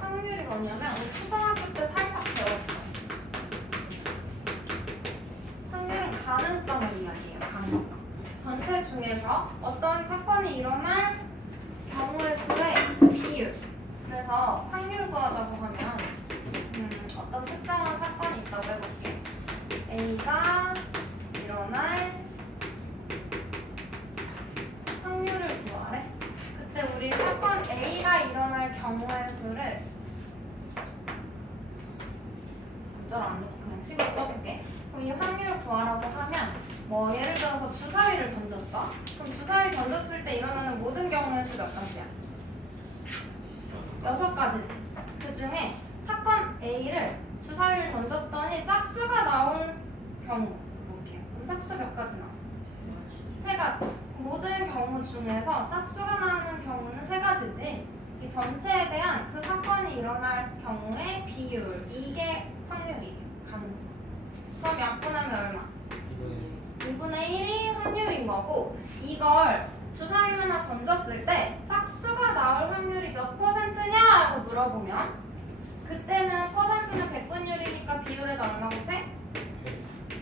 확률이 뭐냐면 우리 초등학교 때 살짝 배웠어. 확률은 가능성을 이야기해요. 가능성. 전체 중에서 어떤 사건이 일어날 경우의 수의 비율. 그래서 확률 구하자고 하면 어떤 특정한 사건이 있다고 해볼게. A가 일어날 확률을 구하래. 그때 우리 사건 A가 일어날 경우의 수를 문자로 안 넣고 그냥 치고 써볼게. 그럼 이 확률을 구하라고 하면 뭐 예를 들어서 주사위를 던졌어. 그럼 주사위 던졌을 때 일어나는 모든 경우의 수 몇 가지야? 6가지지. 그 중에 사건 A를 주사위를 던졌더니 짝수가 나올 경우 이렇게. 그럼 짝수 몇 가지 나와? 3가지. 모든 경우 중에서 짝수가 나오는 경우는 3가지지. 이 전체에 대한 그 사건이 일어날 경우의 비율. 이게 확률이에요. 가능성. 그럼 약분하면 얼마? 2분의 1이 확률인 거고, 이걸 주사위 하나 던졌을 때 짝수가 나올 확률이 몇 %냐라고 물어보면 그때는 퍼센트는 백분율이니까 비율에다 얼마 곱해?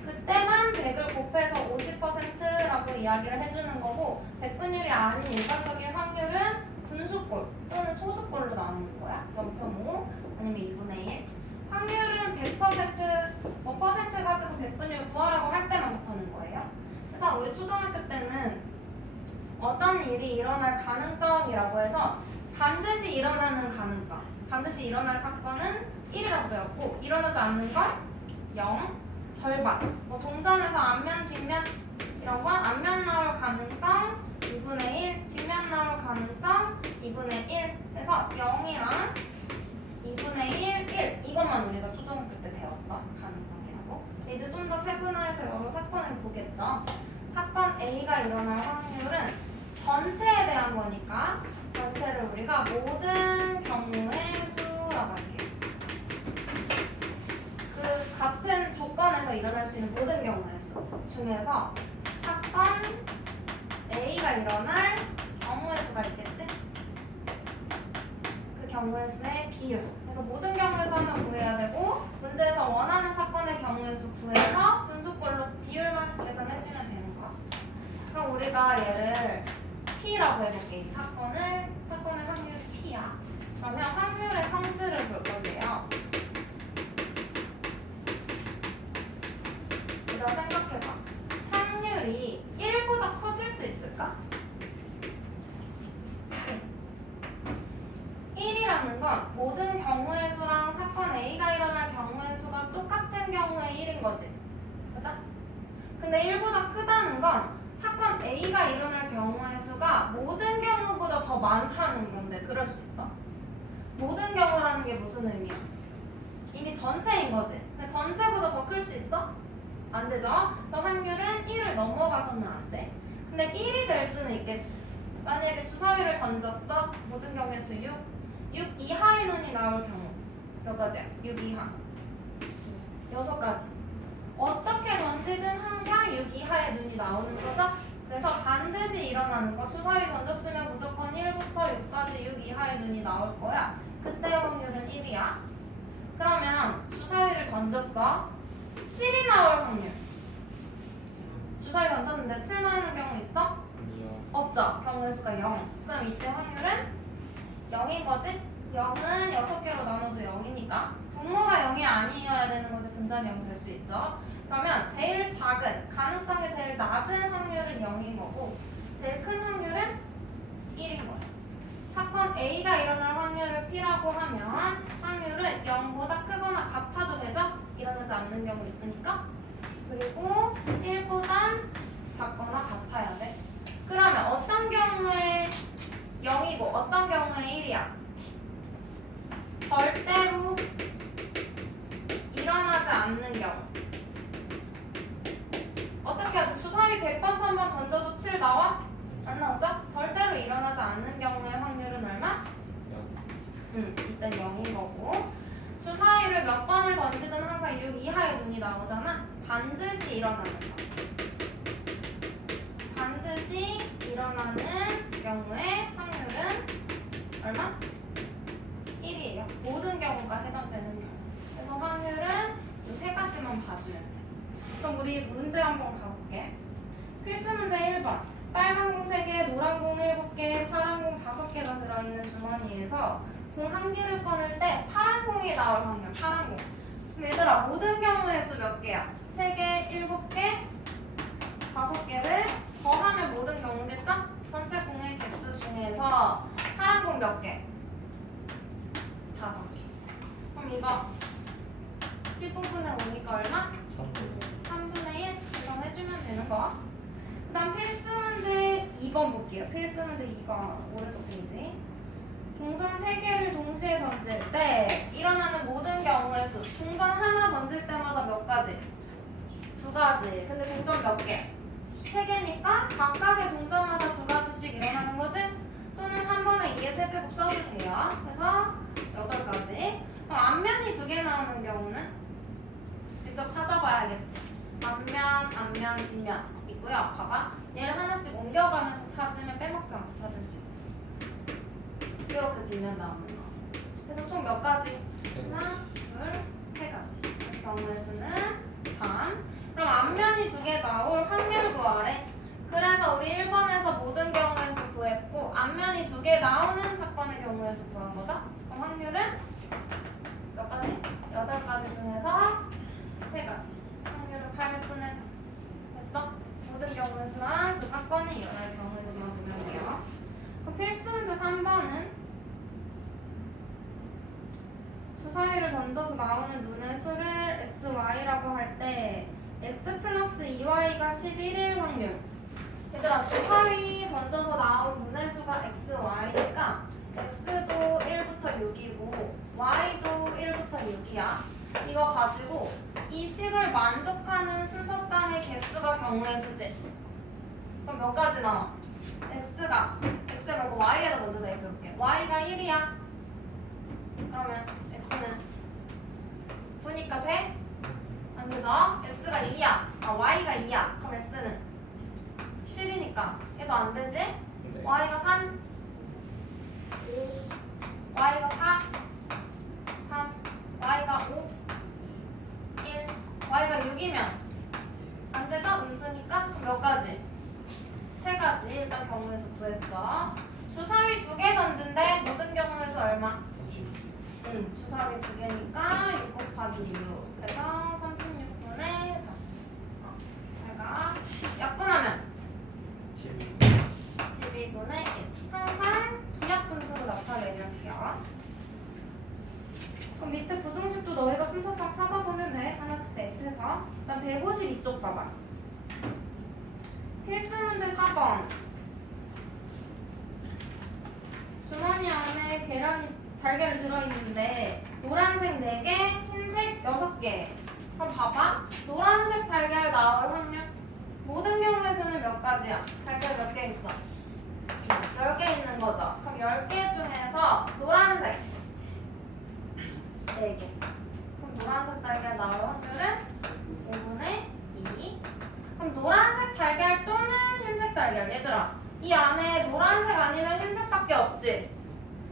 그때만 100을 곱해서 50%라고 이야기를 해주는 거고, 백분율이 아닌 일반적인 확률은 분수꼴 또는 소수꼴로 나오는 거야. 0.5 아니면 2분의 1. 확률은 100%, 퍼센트 가지고 백분율 구하라고 할 때만 곱하는 거예요. 그래서 우리 초등학교 때는 어떤 일이 일어날 가능성이라고 해서 반드시 일어나는 가능성, 반드시 일어날 사건은 1이라고 배웠고, 일어나지 않는 건 0, 절반. 뭐 동전에서 앞면, 뒷면 이런 거 앞면 나올 가능성 2분의 1, 뒷면 나올 가능성 2분의 1 해서 0이랑 2분의 1 이것만 우리가 초등학교 때 배웠어. 가능성이라고. 이제 좀 더 세분화해서 여러 사건을 보겠죠. 사건 A가 일어날 확률은 전체에 대한 거니까 전체를 우리가 모든 경우의 수라고 할게요. 그 같은 조건에서 일어날 수 있는 모든 경우의 수 중에서 사건 A가 일어날 경우의 수가 있겠지? 그 경우의 수의 비율. 그래서 모든 경우의 수 하나 구해야 되고, 문제에서 원하는 사건의 경우의 수 구해서 분수꼴로 비율만 계산해주면 되는 거야. 그럼 우리가 얘를 P라고 해볼게. 이 사건의 확률이 P야. 그러면 확률의 성질을 볼 건데요. 일단 생각해봐. 확률이 1보다 커질 수 있을까? 1이라는 건 모든 경우의 수랑 사건 A가 일어날 경우의 수가 똑같은 경우의 1인 거지. 그죠? 근데 1보다 크다는 건 사건 A가 일어날 경우의 수가 모든 경우보다 더 많다는 건데, 그럴 수 있어? 모든 경우라는 게 무슨 의미야? 이미 전체인 거지. 근데 전체보다 더 클 수 있어? 안 되죠? 그래서 확률은 1을 넘어가서는 안 돼. 근데 1이 될 수는 있겠지. 만약에 주사위를 던졌어. 모든 경우의 수 6 이하의 눈이 나올 경우 몇 가지야? 6 이하 6가지. 어떻게 던지든 항상 6 이하의 눈이 나오는 거죠? 그래서 반드시 일어나는 거. 주사위 던졌으면 무조건 1부터 6까지 6 이하의 눈이 나올 거야. 그때 확률은 1이야. 그러면 주사위를 던졌어. 7이 나올 확률. 주사위 던졌는데 7 나오는 경우 있어? 없죠. 경우의 수가 0. 그럼 이때 확률은 0인 거지? 0은 6개로 나눠도 0이니까 분모가 0이 아니어야 되는 거지. 분자는 0 될 수 있죠. 그러면 제일 작은, 가능성이 제일 낮은 확률은 0인 거고, 제일 큰 확률은 1인 거예요. 사건 A가 일어날 확률을 P라고 하면 확률은 0보다 크거나 같아도 되죠? 일어나지 않는 경우 있으니까. 그리고 1보단 작거나 같아야 돼. 그러면 어떤 경우에 0이고 어떤 경우에 1이야? 절대로 일어나지 않는 경우. 어떻게 하죠? 주사위 100번 1000번 던져도 7 나와? 안 나오죠? 절대로 일어나지 않는 경우의 확률은 얼마? 0. 이땐 0인 거고, 주사위를 몇 번을 던지든 항상 6 이하의 눈이 나오잖아? 반드시 일어나는 거. 반드시 일어나는 경우의 확률은 얼마? 1이에요. 모든 경우가 해당되는 경우. 그래서 확률은 이 세 가지만 봐주면 돼. 그럼 우리 문제 한번 가볼게. 필수 문제 1번. 빨간 공 3개, 노란 공 7개, 파란 공 5개가 들어있는 주머니에서 공 1개를 꺼낼 때 파란 공이 나올 확률, 파란 공. 그럼 얘들아, 모든 경우의 수 몇 개야? 3개, 7개, 5개를 더하면 모든 경우겠죠? 전체 공의 개수 중에서 파란 공 몇 개? 5개. 그럼 이거 15분의 5니까 얼마? 3분의 1 계산해주면 되는 거. 그 다음 필수 문제 2번 볼게요. 필수 문제 2번 오른쪽 페이지. 동전 3개를 동시에 던질 때 일어나는 모든 경우의 수. 동전 하나 던질 때마다 몇 가지? 2가지. 근데 동전 몇 개? 3개니까 각각의 동전마다 2가지씩 일어나는 거지? 또는 한 번에 2의 세제곱 써도 돼요. 그래서 8가지. 그럼 앞면이 2개 나오는 경우는 직접 찾아봐야겠지. 앞면, 뒷면 있고요. 봐봐. 얘를 하나씩 옮겨가면서 찾으면 빼먹지 않고 찾을 수 있어. 이렇게 뒷면 나오는 거. 그래서 총 몇 가지? 하나, 둘, 3가지. 그래서 경우의 수는 3. 그럼 앞면이 2개 나올 확률 구하래. 그래서 우리 1번에서 모든 경우의 수 구했고 앞면이 2개 나오는 사건의 경우의 수 구한 거죠? 그럼 확률은 몇 가지? 8가지 중에서 3가지. 확률은 8분의 3. 됐어? 모든 경우의 수랑 그 사건이 일어날 경우의 수만 보면 돼요. 그럼 필수 문제 3번은 주사위를 던져서 나오는 눈의 수를 x, y라고 할 때 x 플러스 2y가 11일 확률. 얘들아, 주사위 던져서 나온 눈의 수가 x, y니까 x도 1부터 6이고 y도 1부터 6이야. 이거 가지고 이 식을 만족하는 순서쌍의 개수가 경우의 수지. 그럼 몇 가지 나와? x 말고 y에다 먼저 대입해볼게. y가 1이야. 그러면 x는 9니까 돼? 안 되죠? x가 2야. y가 2야. 그럼 x는 7이니까 얘도 안 되지? y가 3, 5, y가 4, 3, y가 5, 1, y가 6이면 안 되죠? 음수니까 그럼 몇 가지? 3가지. 일단 경우의 수 구했어. 주사위 2개 던진대. 모든 경우의 수 얼마? 주사위 2개니까 6 곱하기 6. 그래서 36분의 4. 제가 약분하면 12분의 1. 항상 기약분수로 나타내려게요. 그럼 밑에 부등식도 너희가 순서상 찾아보면 돼. 하나씩 대입해서. 일단 152쪽 봐봐. 필수 문제 4번. 주머니 안에 달걀이 들어있는데 노란색 4개, 흰색 6개. 그럼 봐봐. 노란색 달걀 나올 확률. 모든 경우의 수는 몇 가지야? 달걀 몇 개 있어? 10개 있는 거죠. 그럼 10개 중에서 노란색 4개. 그럼 노란색 달걀 나올 확률은 5분의 2. 그럼 노란색 달걀 또는 흰색 달걀. 얘들아, 이 안에 노란색 아니면 흰색밖에 없지?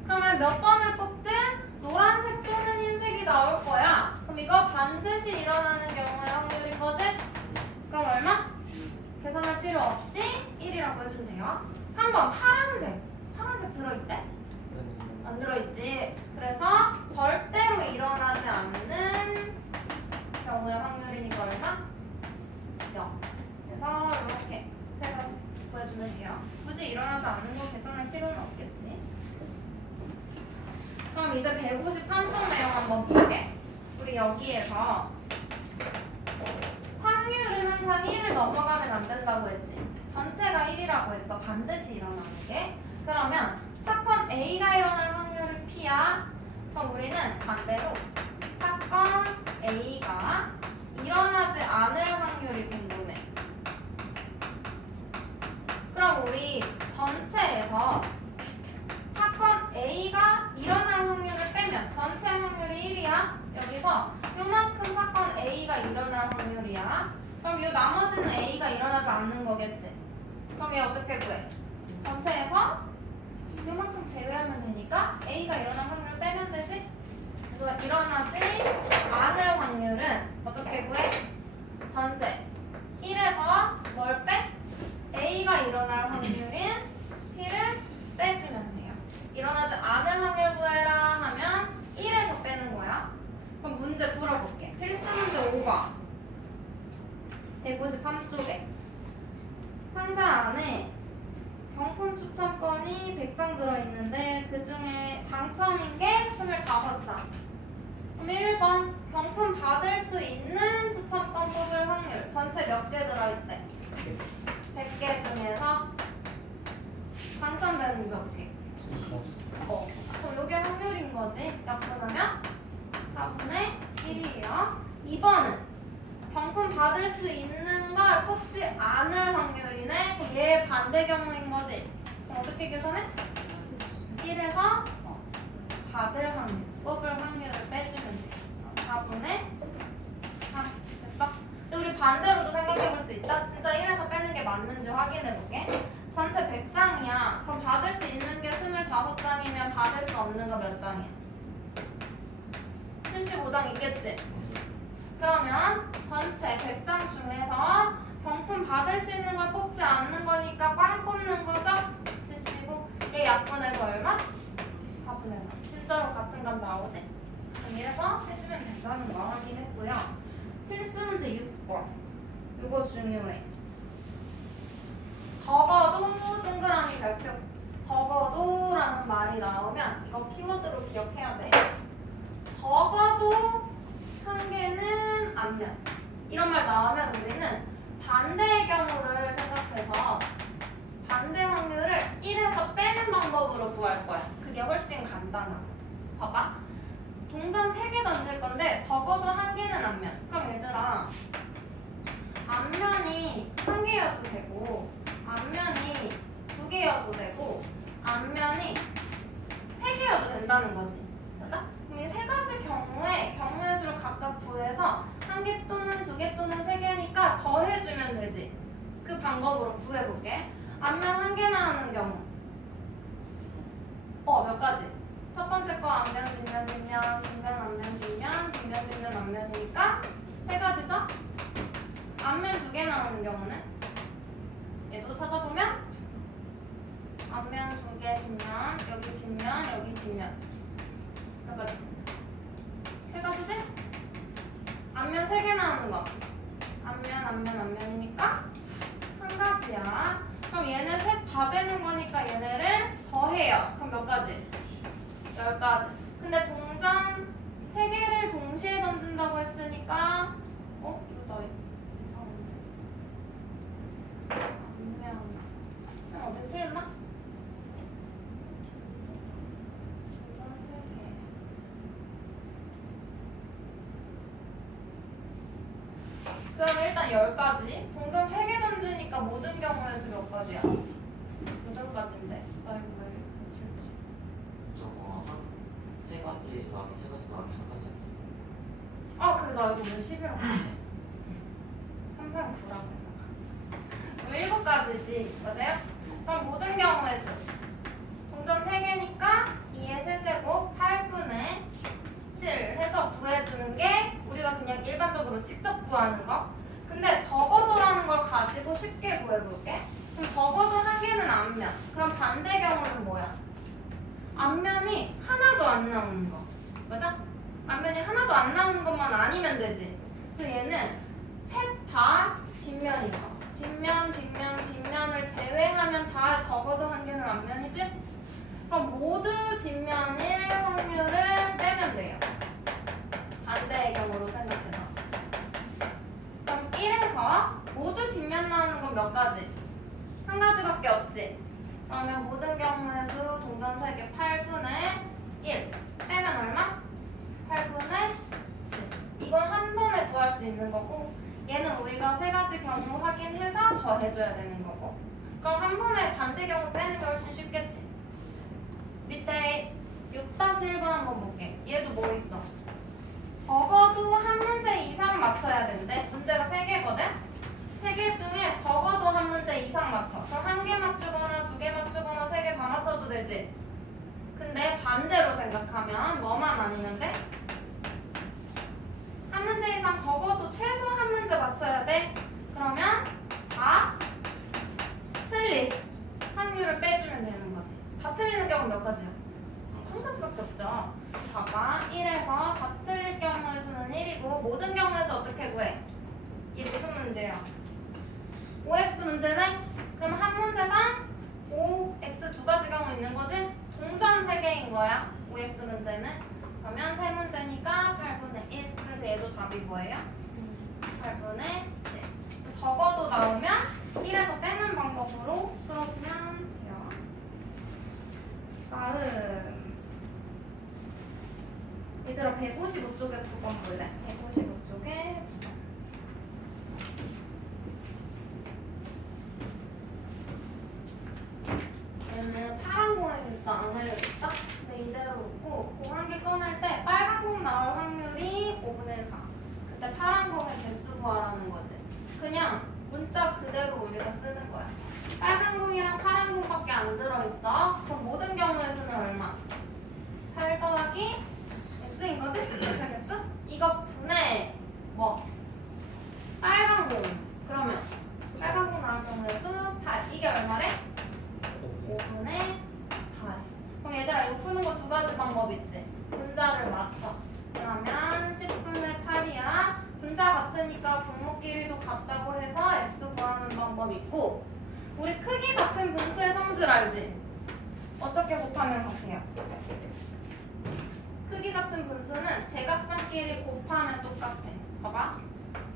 그러면 몇 번을 뽑든 노란색 또는 흰색이 나올 거야. 그럼 이거 반드시 일어나는 경우의 확률인 거지? 그럼 얼마? 계산할 필요 없이 1이라고 해주면 돼요. 3번 파란색 들어있대? 안 들어있지. 그래서 절대로 일어나지 않는 경우의 확률이니까 얼마? 0. 그래서 이렇게 3가지 구해주면 돼요. 굳이 일어나지 않는 거 계산할 필요는 없겠지. 그럼 이제 153쪽 내용 한번 볼게. 우리 여기에서 확률은 항상 1을 넘어가면 안 된다고 했지. 전체가 1이라고 했어. 반드시 일어나는 게. 그러면 사건 A가 일어날 확률은 P야. 그럼 우리는 반대로 사건 A가 일어나지 않을 확률이 궁금해. 그럼 우리 전체에서 사건 A가 일어날 확률을 빼면 전체 확률이 1이야. 여기서 요만큼 사건 A가 일어날 확률이야. 그럼 요 나머지는 A가 일어나지 않는 거겠지. 그럼 얘 어떻게 구해? 전체에서 요만큼 제외하면 구하면 되니까 A가 일어날 확률을 빼면 되지? 그래서 일어나지 않을 확률은 어떻게 구해? 전체 1에서 뭘 빼? A가 일어날 확률인 P를 빼주면 돼요. 일어나지 않을 확률 구해라 하면 1에서 빼는 거야. 그럼 문제 풀어볼게. 필수 문제 5번 153쪽에 상자 안에 경품 추첨권이 100장 들어있는데 그 중에 당첨인 게 25장. 그럼 1번 경품 받을 수 있는 추첨권 뽑을 확률 전체 몇 개 들어있대? 100개 중에서 당첨되는 몇 개? 그럼 이게 확률인 거지. 약분하면 4분의 1이에요. 2번은 경품 받을 수 있는 걸 뽑지 않을 확률이네. 그럼 얘 반대 경우인 거지. 그럼 어떻게 계산해? 1에서 받을 확률, 뽑을 확률을 빼주면 돼. 4분의 3. 됐어? 근데 우리 반대로도 생각해 볼 수 있다. 진짜 1에서 빼는 게 맞는지 확인해 볼게. 전체 100장이야. 그럼 받을 수 있는 게 25장이면 받을 수 없는 거 몇 장이야? 75장 있겠지? 그러면 전체 100장 중에서 경품 받을 수 있는 걸 뽑지 않는 거니까 꽝 뽑는 거죠? 75. 얘 약분해도 얼마? 4분의 3. 실제로 같은 값 나오지? 그럼 이래서 해주면 된다는 거 확인했고요. 필수 문제 6번. 이거 중요해. 적어도 동그라미 별표. 적어도라는 말이 나오면 이거 키워드로 기억해야 돼. 적어도 한 개는 앞면. 이런 말 나오면 우리는 반대의 경우를 생각해서 반대 확률을 1에서 빼는 방법으로 구할 거야. 그게 훨씬 간단하고. 봐봐. 동전 3개 던질 건데 적어도 한 개는 앞면. 그럼 얘들아, 앞면이 한 개여도 되고 앞면이 2개여도 되고 앞면이 3개여도 된다는 거지. 맞아? 그럼 이 세 가지 경우에 경우의 수를 각각 구해서 1개 또는 2개 또는 3개니까 더해주면 되지. 그 방법으로 구해볼게. 앞면 1개 나오는 경우 몇 가지? 첫 번째 거 앞면, 뒷면, 뒷면, 뒷면, 앞면, 뒷면, 뒷면, 뒷면, 앞면이니까 3가지죠? 앞면 2개 나오는 경우는 얘도 찾아보면 앞면 2개, 뒷면, 여기 뒷면, 여기 뒷면 몇 가지? 3가지지? 앞면 3개 나오는 거 앞면, 앞면, 앞면이니까 1가지야. 그럼 얘네 셋 다 되는 거니까 얘네를 더해요. 그럼 몇 가지? 10가지. 근데 동전 3개를 동시에 던진다고 했으니까 이거 나 이상한데? 미안하다. 어디 틀렸나? 동전 3개. 그럼 일단 10가지. 동전 3개 던지니까 모든 경우의 수 몇 가지야? 8가지인데. 나 이거 왜 틀렸지? 저거 한 3가지 더하기 3가지 더하기 1가지 아니에요? 근데 나 이거 왜 10이라고 했지? 3, 4, 9라고 했나 봐. 7가지지. 맞아요? 그럼 모든 경우의 수. 동전 3개니까 2의 세제곱 8분의 7 해서 구해주는 게 우리가 그냥 일반적으로 직접 구하는 거. 근데 적어도라는 걸 가지고 쉽게 구해볼게. 그럼 적어도 1개는 앞면. 그럼 반대 경우는 뭐야? 앞면이 하나도 안 나오는 거. 맞아? 앞면이 하나도 안 나오는 것만 아니면 되지. 그래서 얘는 셋 다 뒷면인 거. 뒷면, 뒷면, 뒷면을 제외하면 다 적어도 1개는 앞면이지? 그럼 모두 뒷면일 확률을 빼면 돼요. 반대의 경우로 생각해서. 그럼 1에서 모두 뒷면 나오는 건 몇 가지? 1가지밖에 없지? 그러면 모든 경우의 수 동전 3개 8분의 1 빼면 얼마? 8분의 7. 이건 한 번에 구할 수 있는 거고 얘는 우리가 3가지 경우 확인해서 더해줘야 되는 거고. 그럼 한 번에 반대 경우 빼는 게 훨씬 쉽겠지? 밑에 6-1번 한번 볼게. 얘도 뭐 있어? 적어도 한 문제 이상 맞춰야 된대. 문제가 3개거든? 3개 중에 적어도 한 문제 이상 맞춰. 그럼 1개 맞추거나 2개 맞추거나 3개 다 맞춰도 되지? 근데 반대로 생각하면 뭐만 아니면 돼? 한 문제 이상 적어도 최소 한 문제 맞춰야 돼. 그러면 다 틀릴 확률을 빼주면 되는 거지. 다 틀리는 경우 몇 가지야? 한 가지밖에 없죠. 봐봐. 1에서 다 틀릴 경우의 수는 1이고 모든 경우에서 어떻게 구해? 이게 무슨 문제야? OX 문제네? 그럼 한 문제당 OX 두 가지 경우 있는 거지? 동전 3개인 거야. OX 문제는. 그러면 세 문제니까 8분의 1. 그래서 얘도 답이 뭐예요? 8분의 7. 그래서 적어도 나오면 1에서 빼는 방법으로 풀어주면 돼요. 다음. 얘들아 155쪽에 9번 볼래? 155쪽에 9번. 얘는 파란 공의 개수 안 알려줬다? 근데 이대로 놓고 공 한 개 꺼낼 때 빨간 공 나올 확률이 5분의 4. 그때 파란 공의 개수 구하라는 거지. 그냥 문자 그대로 우리가 쓰는 거야. 빨간 공이랑 파란 공밖에 안 들어있어. 그럼 모든 경우의 수는 얼마? 8 더하기 x인 거지? 전체 개수? 이거 분의 뭐? 빨간 공. 그러면 빨간 공 나올 경우의 수 8. 이게 얼마래? 5분의 4. 그럼 얘들아 이거 푸는 거 두 가지 방법 있지? 분자를 맞춰. 그러면 10분의 8이야. 분자 같으니까 분모끼리도 같다고 해서 x 구하는 방법 있고, 우리 크기 같은 분수의 성질 알지? 어떻게 곱하면 같아요? 크기 같은 분수는 대각선끼리 곱하면 똑같아. 봐봐.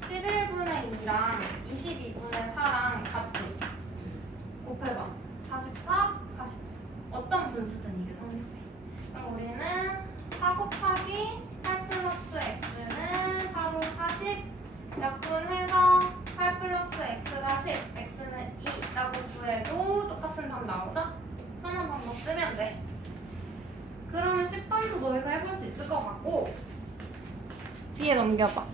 11분의 2랑 22분의 4랑 같이 곱해봐. 44, 44. 어떤 분수든 이게 성립해. 그럼 우리는 4 곱하기 8 플러스 x는 바로 40 약분해서 8 플러스 x가 10, x는 2라고 구해도 똑같은 답 나오죠? 하나 방법 쓰면 돼. 그러면 10번도 너희가 해볼 수 있을 것 같고 뒤에 넘겨봐.